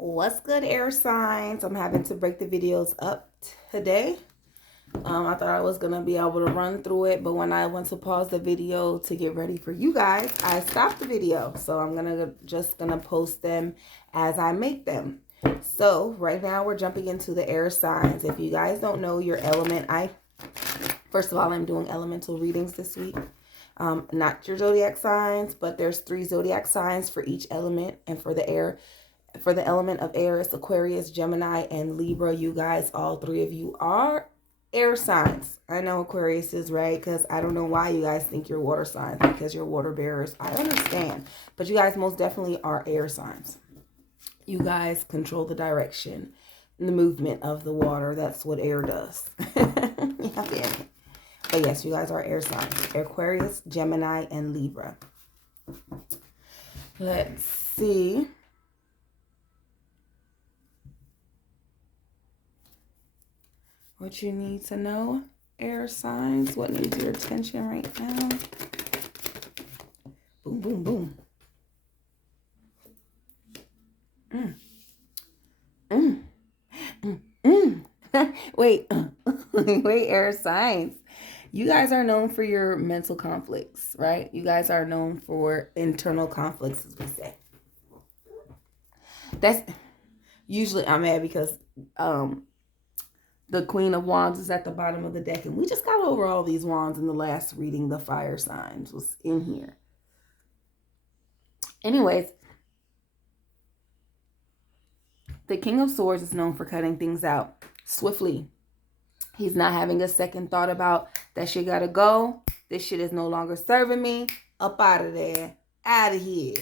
What's good, air signs? I'm having to break the videos up today. I thought I was gonna be able to run through it, but when I went to pause the video to get ready for you guys, I stopped the video. So I'm just gonna post them as I make them. So right now we're jumping into the air signs. If you guys don't know your element, first of all, I'm doing elemental readings this week. Not your zodiac signs, but there's 3 zodiac signs for each element, and for the element of air, it's Aquarius, Gemini, and Libra. You guys, all 3 of you are air signs. I know Aquarius is right, because I don't know why you guys think you're water signs, because you're water bearers. I understand. But you guys most definitely are air signs. You guys control the direction and the movement of the water. That's what air does. Yeah. But yes, you guys are air signs. Aquarius, Gemini, and Libra. Let's see. What you need to know, air signs. What needs your attention right now? Boom, boom, boom. Wait, wait, air signs. You guys are known for your mental conflicts, right? You guys are known for internal conflicts, as we say. That's usually, I'm mad because the Queen of Wands is at the bottom of the deck, and we just got over all these wands in the last reading. The fire signs was in here. Anyways, the King of Swords is known for cutting things out swiftly. He's not having a second thought about that shit gotta go. This shit is no longer serving me. Up out of there. Out of here.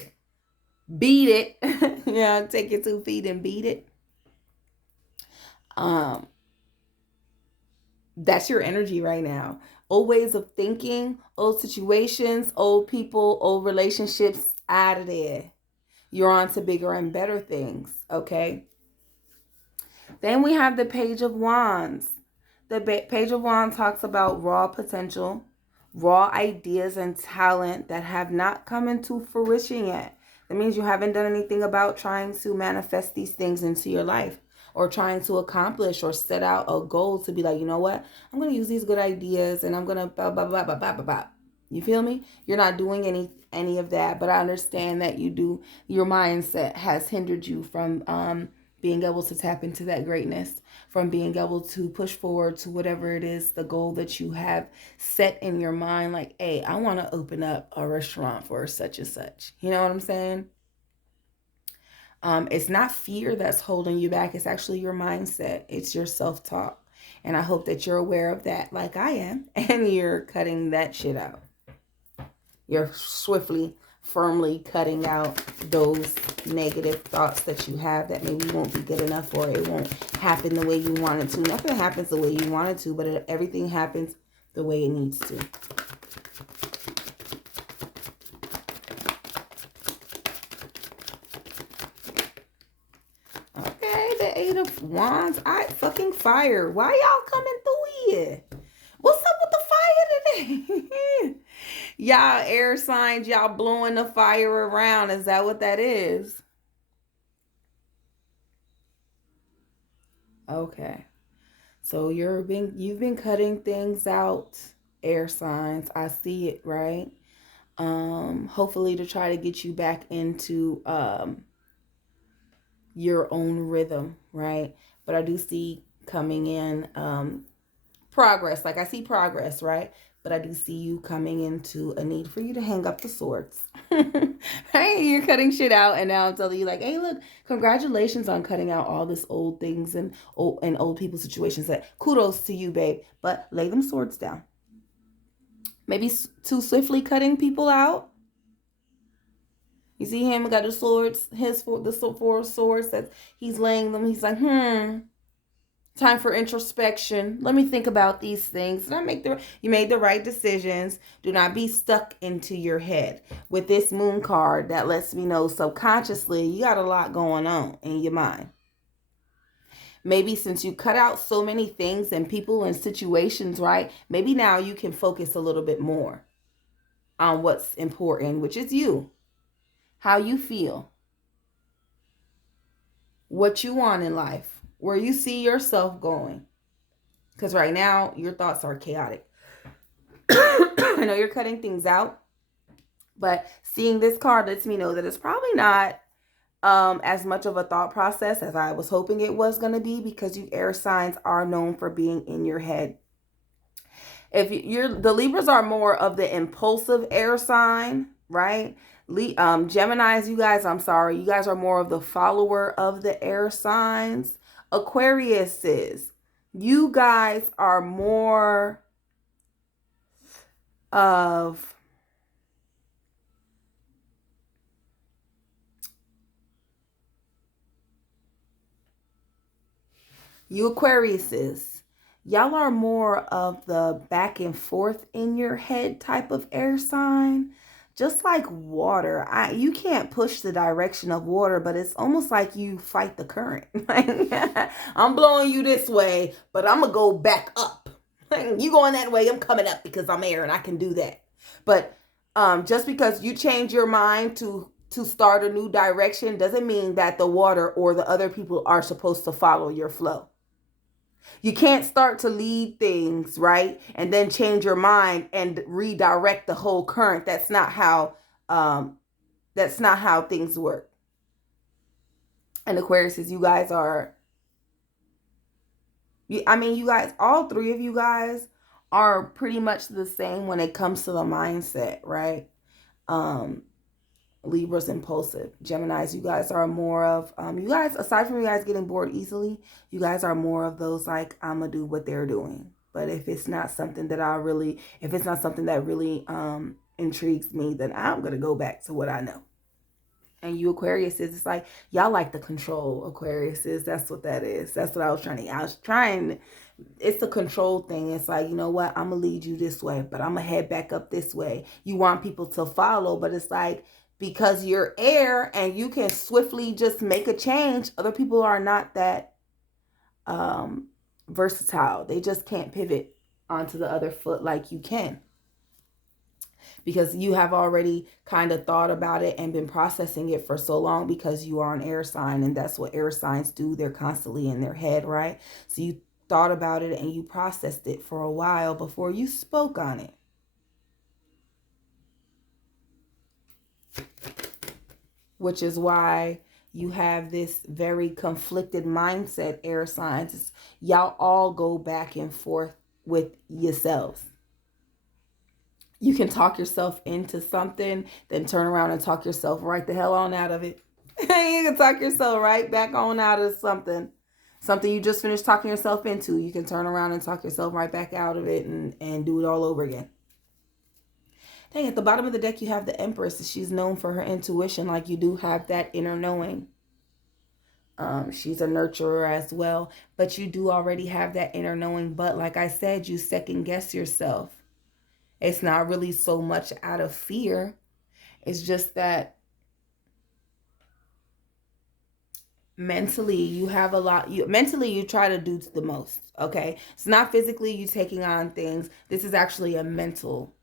Beat it. Yeah, take your 2 feet and beat it. That's your energy right now. Old ways of thinking, old situations, old people, old relationships, out of there. You're on to bigger and better things, okay? Then we have the Page of Wands. The Page of Wands talks about raw potential, raw ideas and talent that have not come into fruition yet. That means you haven't done anything about trying to manifest these things into your life, or trying to accomplish or set out a goal to be like, you know what? I'm going to use these good ideas and I'm going to blah, blah, blah, blah, blah, blah, blah. You feel me? You're not doing any of that, but I understand that you do. Your mindset has hindered you from being able to tap into that greatness, from being able to push forward to whatever it is, the goal that you have set in your mind. Like, hey, I want to open up a restaurant for such and such. You know what I'm saying? It's not fear that's holding you back. It's actually your mindset. It's your self-talk. And I hope that you're aware of that like I am, and you're cutting that shit out. You're swiftly, firmly cutting out those negative thoughts that you have that maybe won't be good enough, or it won't happen the way you want it to. Nothing happens the way you want it to, but everything happens the way it needs to. Okay, the 8 of Wands. I fucking fire. Why y'all coming through here? What's up with the fire today? Y'all air signs, y'all blowing the fire around. Is that what that is? Okay. So you've been cutting things out, air signs. I see it, right? Hopefully to try to get you back into your own rhythm, right? But I do see coming in progress. Like, I see progress, right? But I do see you coming into a need for you to hang up the swords. Right? You're cutting shit out, and now I'm telling you, like, hey, look, congratulations on cutting out all this old things and old people situations. That kudos to you, babe. But lay them swords down. Maybe too swiftly cutting people out. You see him got the swords, the 4 swords that he's laying them. He's like, time for introspection. Let me think about these things. You made the right decisions. Do not be stuck into your head. With this moon card, that lets me know subconsciously you got a lot going on in your mind. Maybe since you cut out so many things and people and situations, right? Maybe now you can focus a little bit more on what's important, which is you. How you feel. what you want in life, where you see yourself going. Because right now, your thoughts are chaotic. I know you're cutting things out, but seeing this card lets me know that it's probably not as much of a thought process as I was hoping it was going to be, because you air signs are known for being in your head. If the Libras are more of the impulsive air sign, right? Geminis, you guys, I'm sorry, you guys are more of the follower of the air signs. Aquariuses, you guys are more of you Aquariuses. Y'all are more of the back and forth in your head type of air sign. Just like water. You can't push the direction of water, but it's almost like you fight the current. I'm blowing you this way, but I'm going to go back up. You going that way, I'm coming up because I'm air and I can do that. But just because you change your mind to start a new direction doesn't mean that the water or the other people are supposed to follow your flow. You can't start to lead things, right? And then change your mind and redirect the whole current. That's not how things work. And Aquarius, you guys are, you guys, all three of you guys are pretty much the same when it comes to the mindset, right? Libra's impulsive. Geminis, you guys are more of, you guys, aside from you guys getting bored easily, you guys are more of those like, I'm gonna do what they're doing. But if it's not something that really intrigues me, then I'm gonna go back to what I know. And you Aquariuses, it's like, y'all like the control, Aquariuses. That's what that is. That's what I was trying. It's the control thing. It's like, you know what? I'm going to lead you this way, but I'm going to head back up this way. You want people to follow, but it's like, because you're air and you can swiftly just make a change, other people are not that versatile. They just can't pivot onto the other foot like you can. Because you have already kind of thought about it and been processing it for so long, because you are an air sign, and that's what air signs do. They're constantly in their head, right? So you thought about it and you processed it for a while before you spoke on it. Which is why you have this very conflicted mindset, air signs. Y'all all go back and forth with yourselves. You can talk yourself into something, then turn around and talk yourself right the hell on out of it. You can talk yourself right back on out of something you just finished talking yourself into. You can turn around and talk yourself right back out of it and do it all over again. Dang, at the bottom of the deck, you have the Empress. She's known for her intuition. Like, you do have that inner knowing. She's a nurturer as well. But you do already have that inner knowing. But like I said, you second guess yourself. It's not really so much out of fear. It's just that mentally you have a lot. Mentally you try to do the most. Okay, it's not physically you taking on things. This is actually a mental.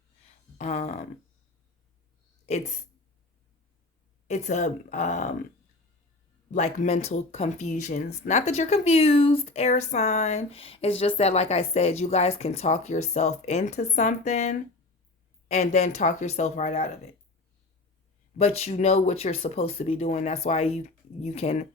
It's a like mental confusions. Not that you're confused, air sign. It's just that, like I said, you guys can talk yourself into something and then talk yourself right out of it. But you know what you're supposed to be doing. That's why you can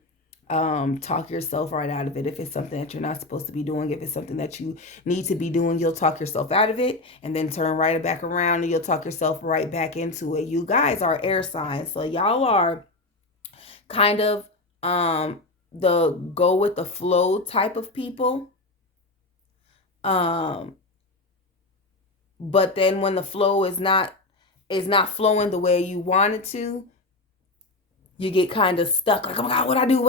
talk yourself right out of it. If it's something that you're not supposed to be doing, if it's something that you need to be doing, you'll talk yourself out of it and then turn right back around and you'll talk yourself right back into it. You guys are air signs. So y'all are kind of the go with the flow type of people. But then when the flow is not flowing the way you want it to, you get kind of stuck. Like, oh my God, what I do?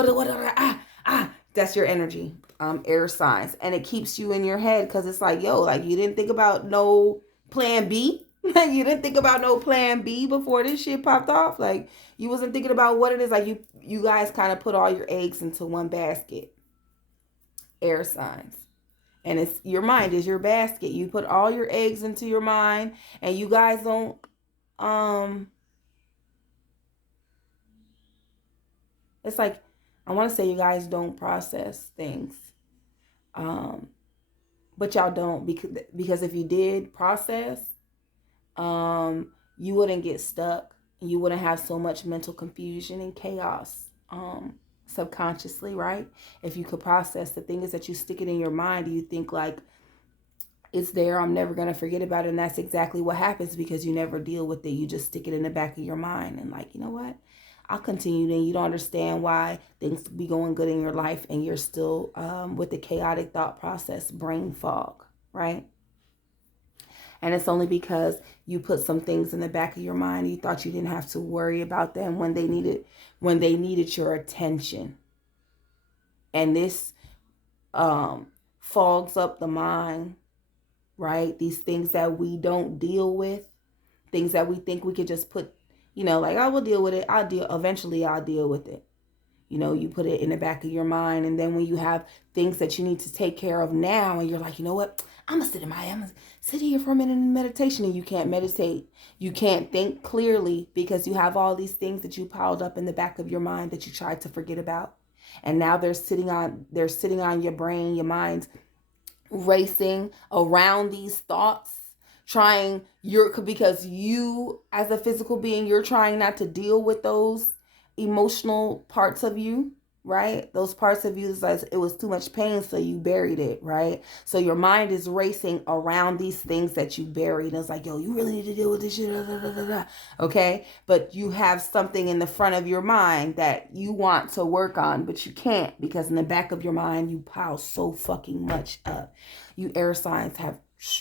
That's your energy, air signs. And it keeps you in your head because it's like, yo, like you didn't think about no plan B. You didn't think about no plan B before this shit popped off. Like, you wasn't thinking about what it is. Like, you guys kind of put all your eggs into one basket. Air signs. And it's your mind is your basket. You put all your eggs into your mind, and you guys don't it's like, I want to say you guys don't process things. But y'all don't, because if you did process, you wouldn't get stuck. You wouldn't have so much mental confusion and chaos subconsciously, right? If you could process. The thing is that you stick it in your mind, you think like, it's there, I'm never going to forget about it. And that's exactly what happens, because you never deal with it. You just stick it in the back of your mind and like, you know what? I'll continue. Then you don't understand why things be going good in your life and you're still with the chaotic thought process, brain fog, right? And it's only because you put some things in the back of your mind. You thought you didn't have to worry about them when they needed your attention. And this fogs up the mind, right? These things that we don't deal with, things that we think we could just put, like, I will deal with it. Eventually I'll deal with it. You put it in the back of your mind. And then when you have things that you need to take care of now, and you're like, you know what? I'm going to sit here for a minute in meditation, and you can't meditate. You can't think clearly because you have all these things that you piled up in the back of your mind that you tried to forget about. And now they're sitting on your brain, your mind's racing around these thoughts, because you as a physical being, you're trying not to deal with those emotional parts of you, right? Those parts of you, it was too much pain, so you buried it, right? So your mind is racing around these things that you buried. And it's like, yo, you really need to deal with this shit, okay? But you have something in the front of your mind that you want to work on, but you can't, because in the back of your mind, you pile so fucking much up. You air signs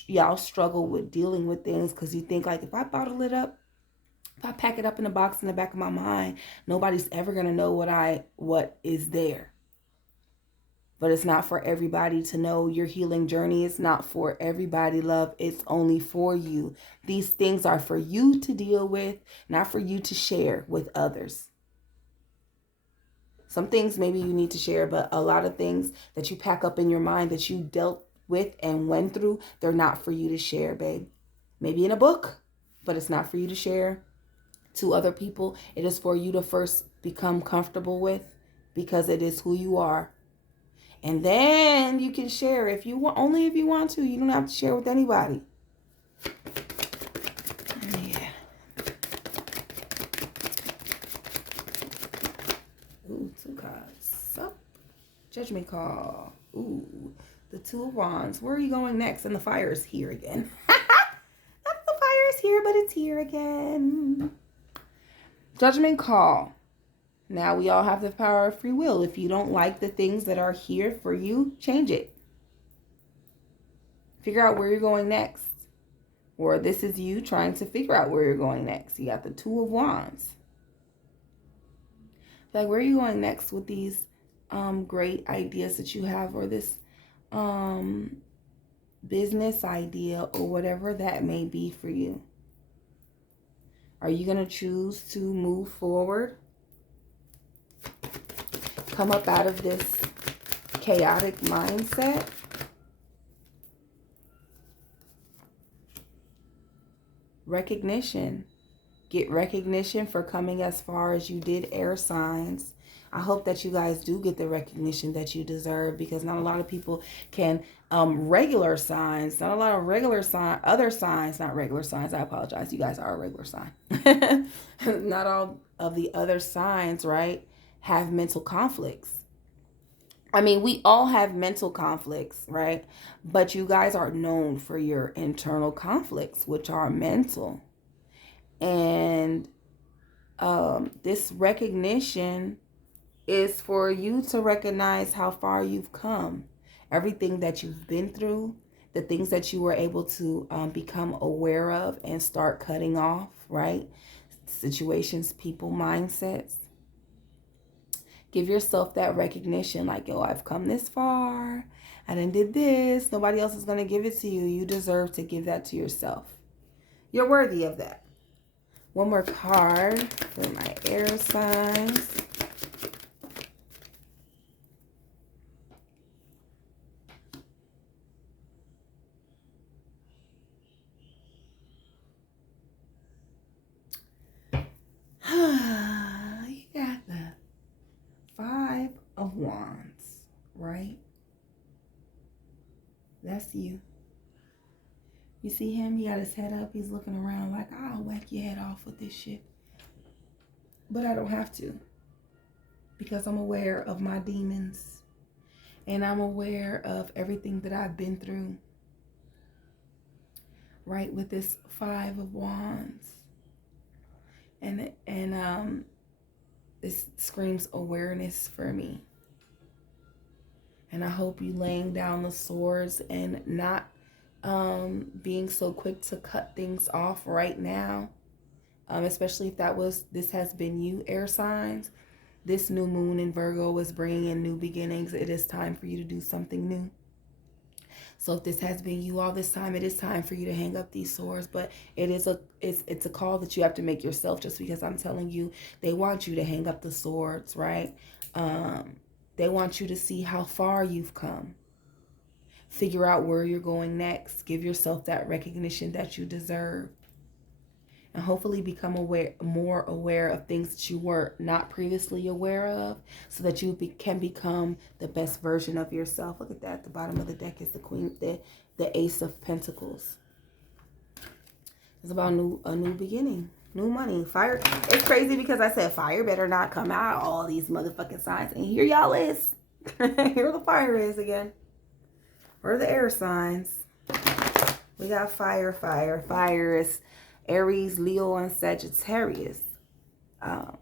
y'all struggle with dealing with things because you think like, if I bottle it up, if I pack it up in a box in the back of my mind, nobody's ever going to know what is there. But it's not for everybody to know your healing journey. It's not for everybody, love. It's only for you. These things are for you to deal with, not for you to share with others. Some things maybe you need to share, but a lot of things that you pack up in your mind that you dealt with and went through, they're not for you to share, babe. Maybe in a book, but it's not for you to share to other people. It is for you to first become comfortable with, because it is who you are. And then you can share if you want, only if you want to. You don't have to share with anybody. Yeah. Ooh, 2 cards. Up. Judgment call. Ooh, the 2 of Wands. Where are you going next? And the fire is here again. Not the fire is here, but it's here again. Judgment call. Now we all have the power of free will. If you don't like the things that are here for you, change it. Figure out where you're going next. Or this is you trying to figure out where you're going next. You got the 2 of Wands. Like, where are you going next with these great ideas that you have, or this business idea, or whatever that may be for you? Are you going to choose to move forward? Come up out of this chaotic mindset? Recognition. Get recognition for coming as far as you did, air signs. I hope that you guys do get the recognition that you deserve, because not a lot of people can, regular signs, not a lot of regular sign, other signs, not regular signs. I apologize. You guys are a regular sign. Not all of the other signs, right, have mental conflicts. I mean, we all have mental conflicts, right? But you guys are known for your internal conflicts, which are mental. And this recognition is for you to recognize how far you've come, everything that you've been through, the things that you were able to become aware of and start cutting off, right? Situations, people, mindsets. Give yourself that recognition, like, yo, I've come this far. I done did this. Nobody else is going to give it to you. You deserve to give that to yourself. You're worthy of that. One more card for my air signs. You got the 5 of Wands, right? That's you. You see him? He got his head up. He's looking around like, I'll whack your head off with this shit. But I don't have to. Because I'm aware of my demons. And I'm aware of everything that I've been through. Right? With this 5 of Wands. And this screams awareness for me. And I hope you laying down the swords and not being so quick to cut things off right now. Especially if this has been you, air signs. This new moon in Virgo is bringing in new beginnings. It is time for you to do something new. So if this has been you all this time, it is time for you to hang up these swords. But it's a call that you have to make yourself, just because I'm telling you, they want you to hang up the swords, right? They want you to see how far you've come. Figure out where you're going next. Give yourself that recognition that you deserve. And hopefully become more aware of things that you were not previously aware of, so that you can become the best version of yourself. Look at that. The bottom of the deck is the Ace of Pentacles. It's about a new beginning, new money, fire. It's crazy because I said fire better not come out. All these motherfucking signs, and here y'all is. Here the fire is again. Where are the air signs? We got fire. Fire is Aries, Leo, and Sagittarius. I'm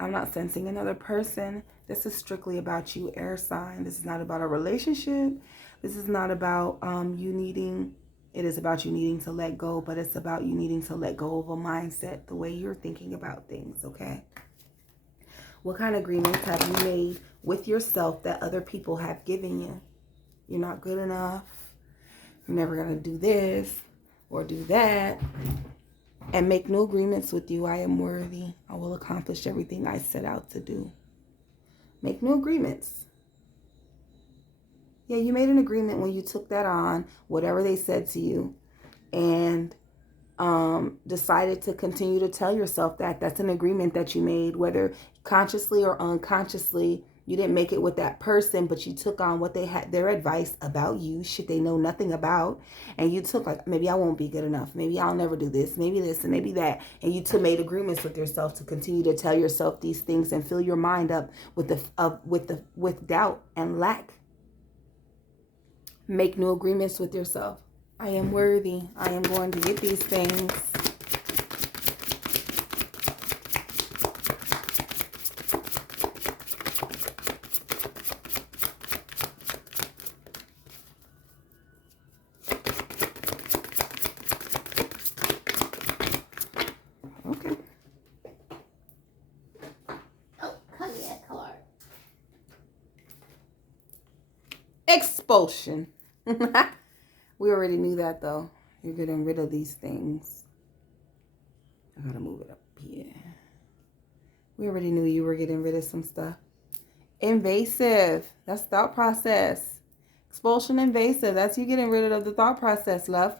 not sensing another person. This is strictly about you, air sign. This is not about a relationship. This is not about it is about you needing to let go, but it's about you needing to let go of a mindset, the way you're thinking about things, okay? What kind of agreements have you made with yourself that other people have given you? You're not good enough. You're never going to do this or do that. And make new agreements with you. I am worthy. I will accomplish everything I set out to do. Make new agreements. Yeah, you made an agreement when you took that on, whatever they said to you, and decided to continue to tell yourself that. That's an agreement that you made, whether consciously or unconsciously. You didn't make it with that person, but you took on what they had, their advice about you, shit they know nothing about. And you took, like, maybe I won't be good enough. Maybe I'll never do this. Maybe this and maybe that. And you made agreements with yourself to continue to tell yourself these things and fill your mind up with doubt and lack. Make new agreements with yourself. I am worthy. I am going to get these things. Okay. Oh, come here, card. Expulsion. We already knew that, though. You're getting rid of these things. I gotta move it up here. We already knew you were getting rid of some stuff. Invasive. That's thought process. Expulsion, invasive. That's you getting rid of the thought process, love.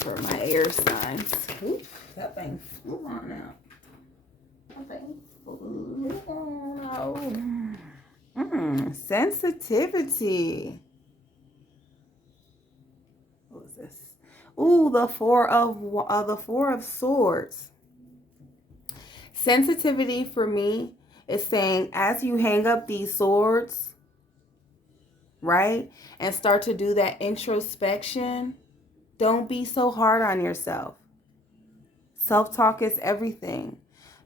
For my air signs. Oops, that thing flew on out. That thing flew on out. Sensitivity. What was this? Ooh, the four of swords. Sensitivity for me is saying, as you hang up these swords, right, and start to do that introspection, don't be so hard on yourself. Self-talk is everything.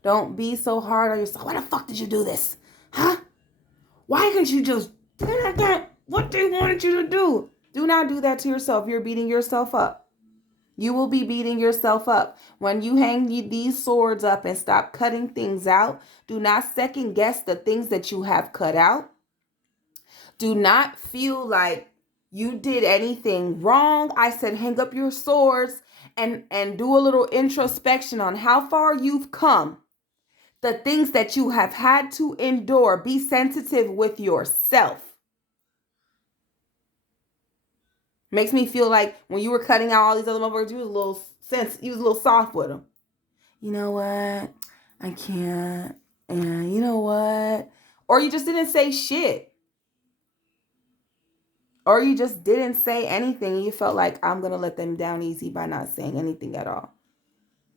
Don't be so hard on yourself. Why the fuck did you do this? Huh? Why couldn't you just do what they wanted you to do? Do not do that to yourself. You're beating yourself up. You will be beating yourself up. When you hang these swords up and stop cutting things out, do not second guess the things that you have cut out. Do not feel like you did anything wrong. I said hang up your swords and do a little introspection on how far you've come. The things that you have had to endure. Be sensitive with yourself. Makes me feel like when you were cutting out all these other motherfuckers, you was a little soft with them. You know what? I can't. And you know what? Or you just didn't say shit. Or you just didn't say anything. You felt like, I'm going to let them down easy by not saying anything at all.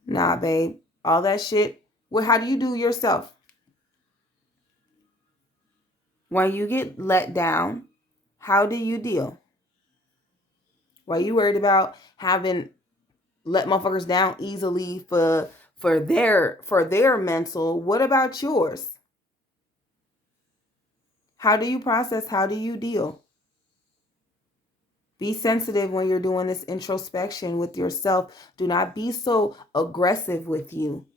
Nah, babe. All that shit. Well, how do you do yourself? When you get let down, how do you deal? Why you worried about having let motherfuckers down easily for their mental? What about yours? How do you process? How do you deal? Be sensitive when you're doing this introspection with yourself. Do not be so aggressive with you.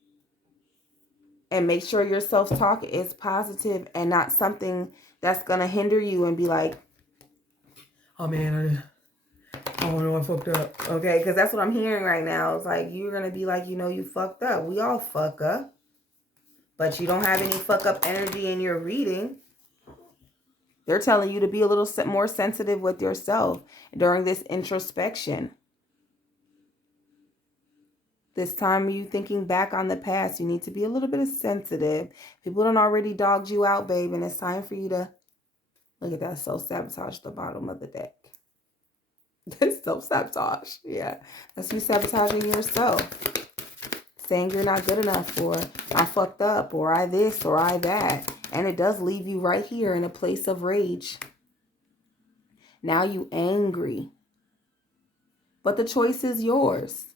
And make sure your self-talk is positive and not something that's going to hinder you and be like, oh man, I don't know, I fucked up. Okay, because that's what I'm hearing right now. It's like, you're going to be like, you fucked up. We all fuck up. But you don't have any fuck up energy in your reading. They're telling you to be a little more sensitive with yourself during this introspection. This time you thinking back on the past, you need to be a little bit sensitive. People done already dogged you out, babe, and it's time for you to look at that. Self-sabotage at the bottom of the deck. That's self-sabotage. Yeah. That's you sabotaging yourself. Saying you're not good enough, or I fucked up, or I this, or I that. And it does leave you right here in a place of rage. Now you angry. But the choice is yours.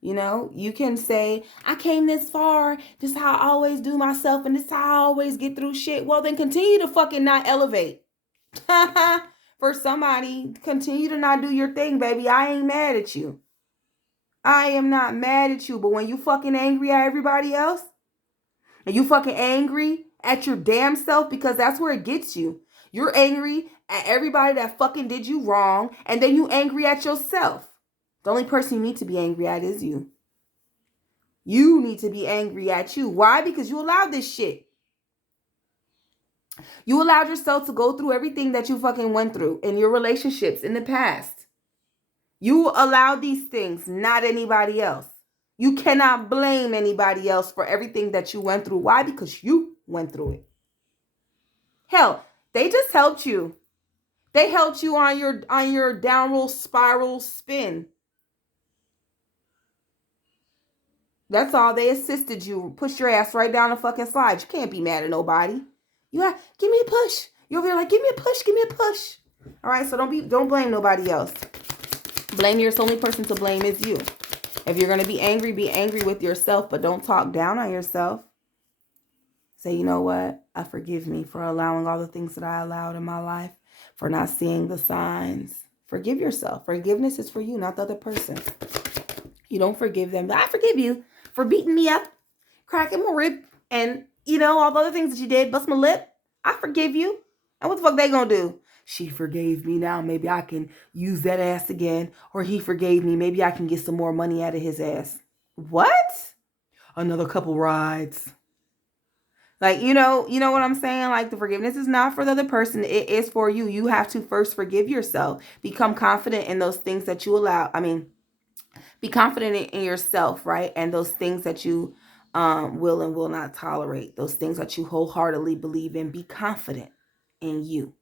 You can say, I came this far. This is how I always do myself. And this is how I always get through shit. Well, then continue to fucking not elevate. For somebody, continue to not do your thing, baby. I ain't mad at you. I am not mad at you. But when you fucking angry at everybody else, and you fucking angry at your damn self, because that's where it gets you. You're angry at everybody that fucking did you wrong. And then you angry at yourself. The only person you need to be angry at is you. You need to be angry at you. Why? Because you allowed this shit. You allowed yourself to go through everything that you fucking went through in your relationships in the past. You allowed these things, not anybody else. You cannot blame anybody else for everything that you went through. Why? Because you went through it. Hell, they just helped you. They helped you on your downward spiral spin. That's all. They assisted you. Push your ass right down the fucking slide. You can't be mad at nobody. Give me a push. You're over there like, give me a push, give me a push. All right, so don't blame nobody else. Blame yourself. The only person to blame is you. If you're gonna be angry with yourself, but don't talk down on yourself. Say, you know what? I forgive me for allowing all the things that I allowed in my life, for not seeing the signs. Forgive yourself. Forgiveness is for you, not the other person. You don't forgive them. I forgive you for beating me up, cracking my rib, and, all the other things that you did, bust my lip. I forgive you. And what the fuck they gonna do? She forgave me. Now maybe I can use that ass again. Or he forgave me. Maybe I can get some more money out of his ass. What? Another couple rides. Like, you know what I'm saying? Like, the forgiveness is not for the other person. It is for you. You have to first forgive yourself. Become confident in those things that you allow. Be confident in yourself, right? And those things that you will and will not tolerate. Those things that you wholeheartedly believe in. Be confident in you.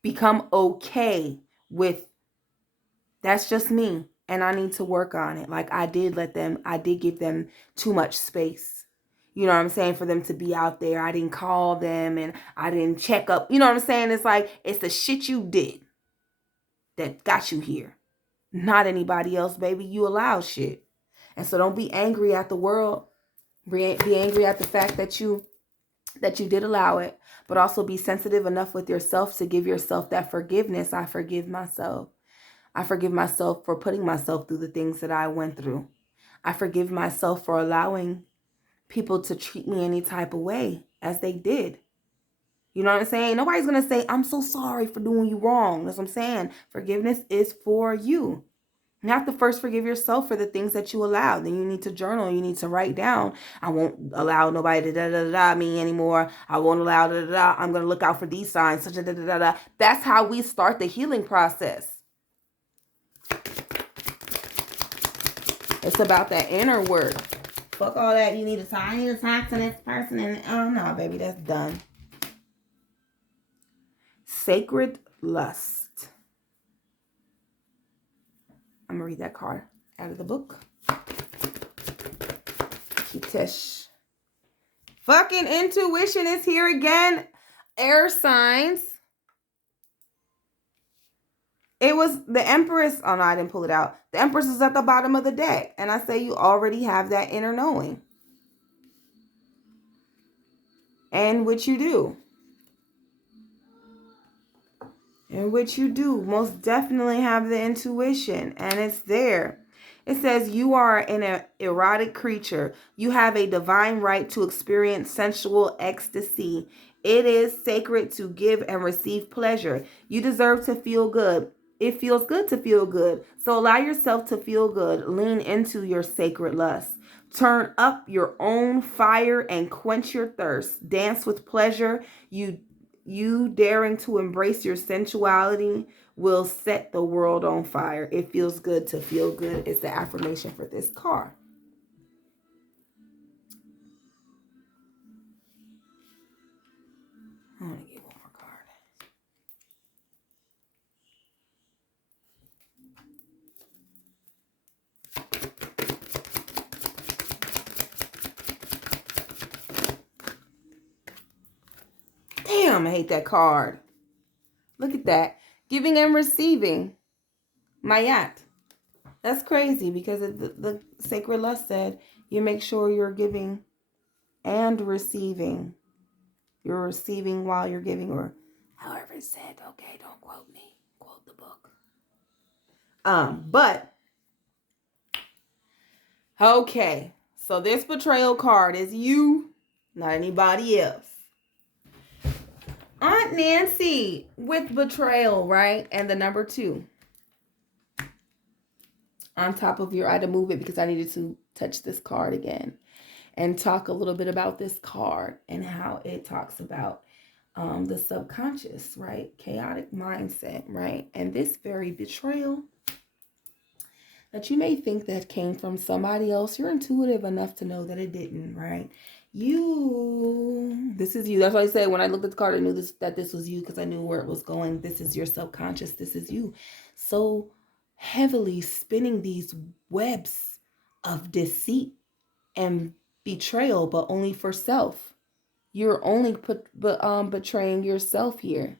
Become okay with, that's just me, and I need to work on it. Like, I did give them too much space. You know what I'm saying? For them to be out there. I didn't call them and I didn't check up. You know what I'm saying? It's like, it's the shit you did that got you here. Not anybody else, baby. You allow shit. And so don't be angry at the world. Be angry at the fact that you did allow it. But also be sensitive enough with yourself to give yourself that forgiveness. I forgive myself. I forgive myself for putting myself through the things that I went through. I forgive myself for allowing people to treat me any type of way as they did. You know what I'm saying? Nobody's going to say, I'm so sorry for doing you wrong. That's what I'm saying. Forgiveness is for you. You have to first forgive yourself for the things that you allow. Then you need to journal. You need to write down. I won't allow nobody to da-da-da-da me anymore. I won't allow da-da-da. I'm going to look out for these signs. Da-da-da-da-da. That's how we start the healing process. It's about that inner work. Fuck all that. You need to talk to this person. And oh, no, baby. That's done. Sacred lust. I'm going to read that card out of the book. Kitesh. Fucking intuition is here again. Air signs. It was the Empress. Oh, no, I didn't pull it out. The Empress is at the bottom of the deck. And I say you already have that inner knowing. And which you do. In which you do most definitely have the intuition, and it's there. It says you are an erotic creature. You have a divine right to experience sensual ecstasy. It is sacred to give and receive pleasure. You deserve to feel good. It feels good to feel good. So allow yourself to feel good. Lean into your sacred lust. Turn up your own fire and quench your thirst. Dance with pleasure. You daring to embrace your sensuality will set the world on fire. It feels good to feel good is the affirmation for this card. I'm going to get one more card. Damn, I hate that card. Look at that. Giving and receiving. Mayat. That's crazy because the sacred lust said you make sure you're giving and receiving. You're receiving while you're giving, or however it said. Okay, don't quote me. Quote the book. But okay. So this betrayal card is you, not anybody else. Aunt Nancy with betrayal, right? And the number 2. On top of your, I had to move it because I needed to touch this card again and talk a little bit about this card and how it talks about the subconscious, right? Chaotic mindset, right? And this very betrayal that you may think that came from somebody else, you're intuitive enough to know that it didn't, right? This is you. That's why I said when I looked at the card, I knew that this was you because I knew where it was going. This is your subconscious. This is you. So heavily spinning these webs of deceit and betrayal, but only for self. You're only betraying yourself here.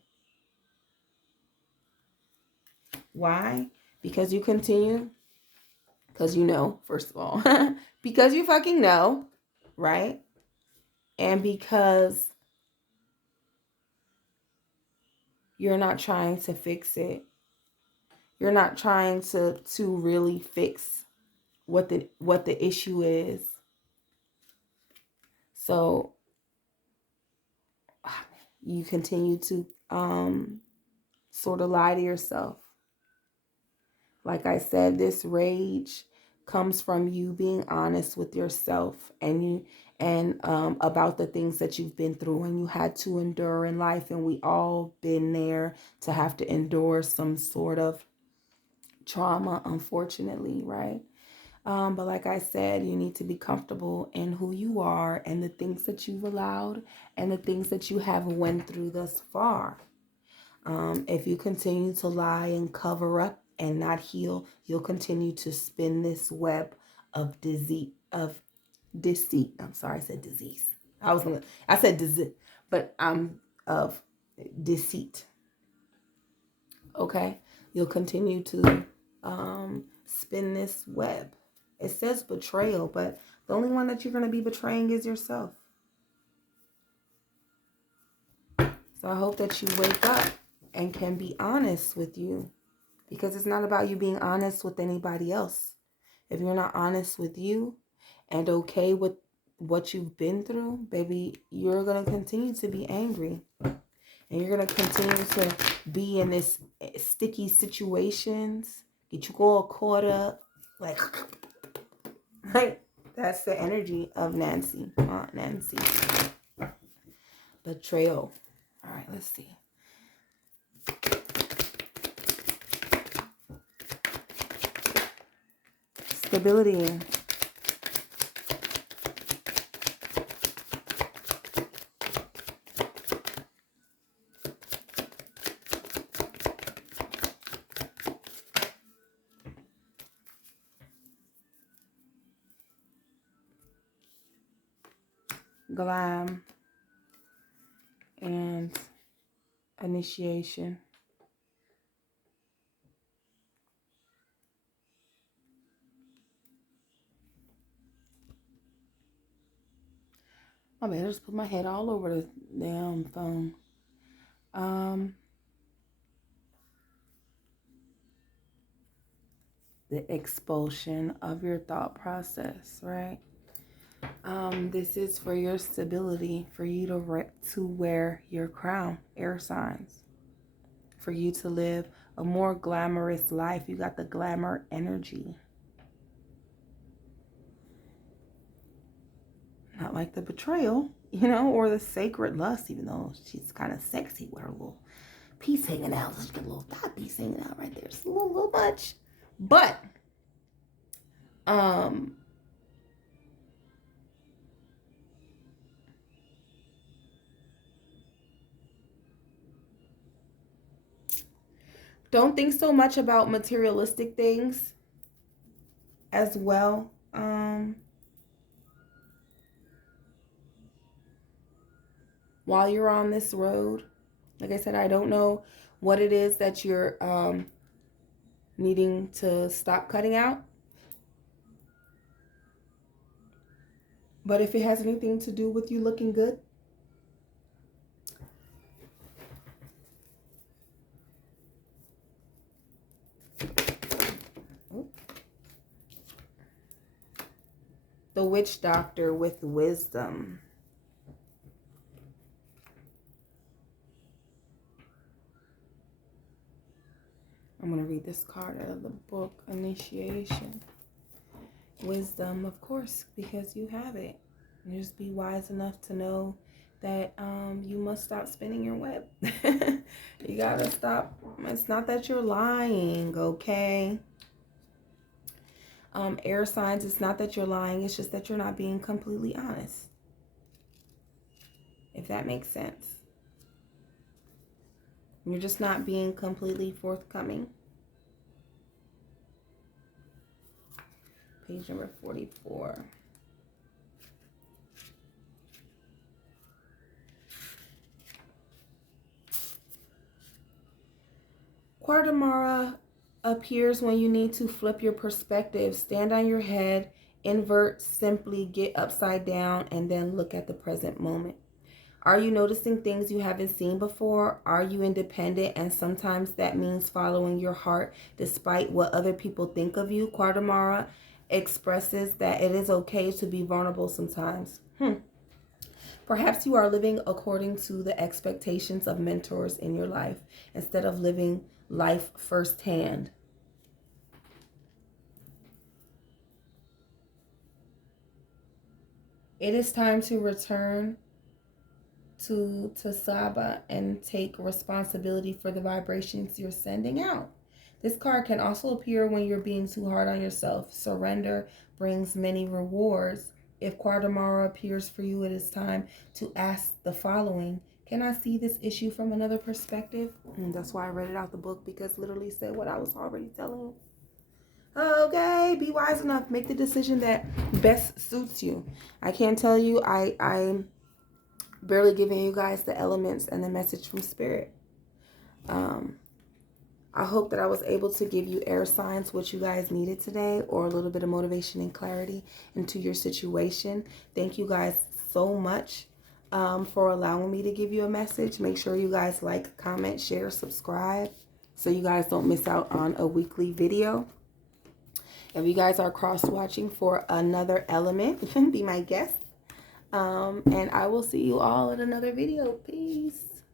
Why? Because you continue. Because you know, first of all. Because you fucking know, right? And because you're not trying to fix it. You're not trying to really fix what the issue is. So you continue to sort of lie to yourself. Like I said, this rage comes from you being honest with yourself and about the things that you've been through and you had to endure in life, and we all been there to have to endure some sort of trauma, unfortunately, right? But like I said, you need to be comfortable in who you are and the things that you've allowed and the things that you have went through thus far. If you continue to lie and cover up and not heal, you'll continue to spin this web of deceit. I'm sorry, I said disease. I said disease, but of deceit. Okay, you'll continue to spin this web. It says betrayal, but the only one that you're going to be betraying is yourself. So I hope that you wake up and can be honest with you, because it's not about you being honest with anybody else. If you're not honest with you and okay with what you've been through, baby, you're going to continue to be angry. And you're going to continue to be in this sticky situations, Get you all caught up. Like that's the energy of Nancy. Aunt Nancy. Betrayal. All right, let's see. Stability. Glam. And initiation. I better just put my head all over the damn phone. The expulsion of your thought process, right? This is for your stability, for you to wear your crown, air signs, for you to live a more glamorous life. You got the glamour energy. Not like the betrayal, you know, or the sacred lust, even though she's kind of sexy with her little piece hanging out. She's got a little thigh piece hanging out right there. It's a little much. But, don't think so much about materialistic things as well. While you're on this road, like I said, I don't know what it is that you're needing to stop cutting out. But if it has anything to do with you looking good, the witch doctor with wisdom. I'm going to read this card out of the book, Initiation. Wisdom, of course, because you have it. And just be wise enough to know that you must stop spinning your web. You got to stop. It's not that you're lying, okay? Air signs, it's not that you're lying. It's just that you're not being completely honest. If that makes sense. You're just not being completely forthcoming. Page number 44. Quadamara appears when you need to flip your perspective. Stand on your head, invert, simply get upside down, and then look at the present moment. Are you noticing things you haven't seen before? Are you independent? And sometimes that means following your heart despite what other people think of you. Quadamara expresses that it is okay to be vulnerable sometimes. Perhaps you are living according to the expectations of mentors in your life instead of living life firsthand. It is time to return to Saba and take responsibility for the vibrations you're sending out. This card can also appear when you're being too hard on yourself. Surrender brings many rewards. If Quadamara appears for you, it is time to ask the following. Can I see this issue from another perspective? And that's why I read it out the book, because literally said what I was already telling you. Okay, be wise enough. Make the decision that best suits you. I can't tell you. I'm barely giving you guys the elements and the message from Spirit. I hope that I was able to give you air signs, what you guys needed today, or a little bit of motivation and clarity into your situation. Thank you guys so much for allowing me to give you a message. Make sure you guys like, comment, share, subscribe, so you guys don't miss out on a weekly video. If you guys are cross-watching for another element, be my guest. And I will see you all in another video. Peace.